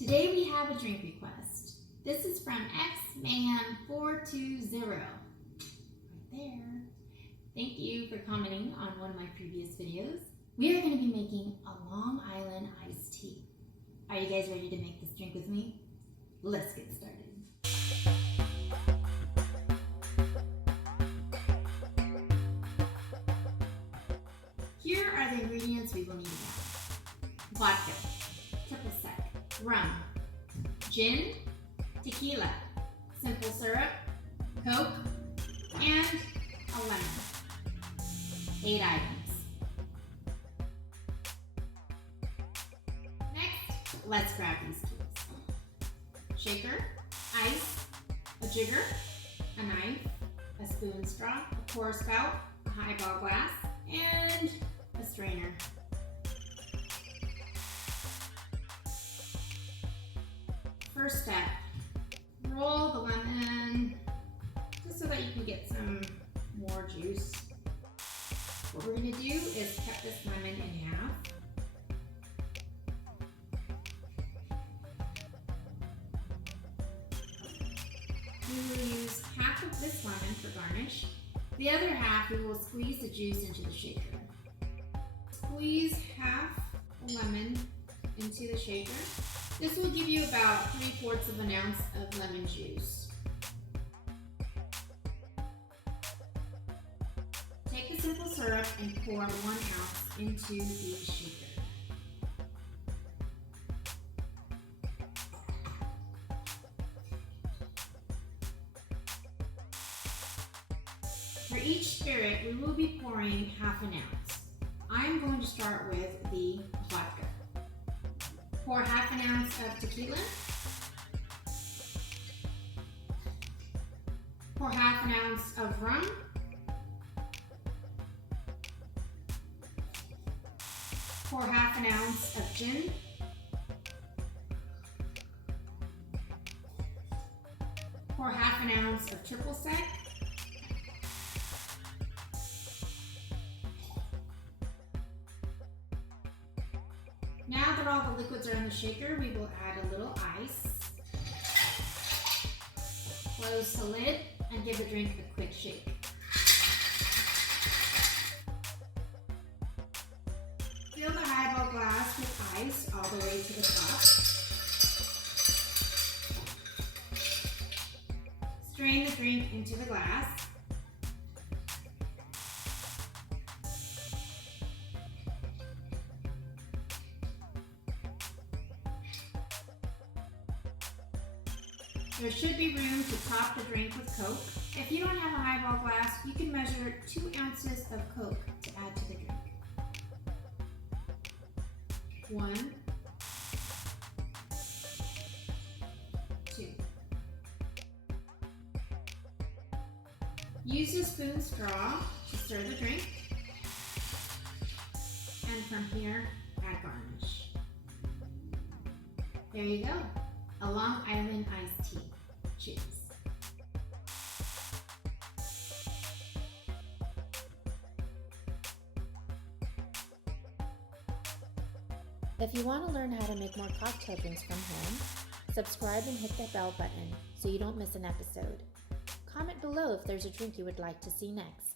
Today we have a drink request. This is from XMan420. Right there. Thank you for commenting on one of my previous videos. We are going to be making a Long Island iced tea. Are you guys ready to make this drink with me? Let's get started. Here are the ingredients we will need to have. Vodka, triple sec, rum, gin, tequila, simple syrup, Coke, and a lemon. 8 items. Next, let's grab these tools. Shaker, ice, a jigger, a knife, a spoon straw, a pour spout, a highball glass, and a strainer. First step, roll the lemon just so that you can get some more juice. What we're going to do is cut this lemon in half. We will use half of this lemon for garnish. The other half we will squeeze the juice into the shaker. Squeeze half a lemon into the shaker. This will give you about 3/4 of an ounce of lemon juice. Take the simple syrup and pour 1 ounce into the shaker. For each spirit, we will be pouring half an ounce. I'm going to start with the vodka. Pour half an ounce of tequila. Pour half an ounce of rum. Pour half an ounce of gin. Pour half an ounce of triple sec. Now that all the liquids are in the shaker, we will add a little ice. Close the lid and give the drink a quick shake. Fill the highball glass with ice all the way to the top. Strain the drink into the glass. There should be room to top the drink with Coke. If you don't have a highball glass, you can measure 2 ounces of Coke to add to the drink. 1, 2. Use a spoon straw to stir the drink. And from here, add garnish. There you go. A Long Island iced tea. Cheers. If you want to learn how to make more cocktail drinks from home, subscribe and hit that bell button so you don't miss an episode. Comment below if there's a drink you would like to see next.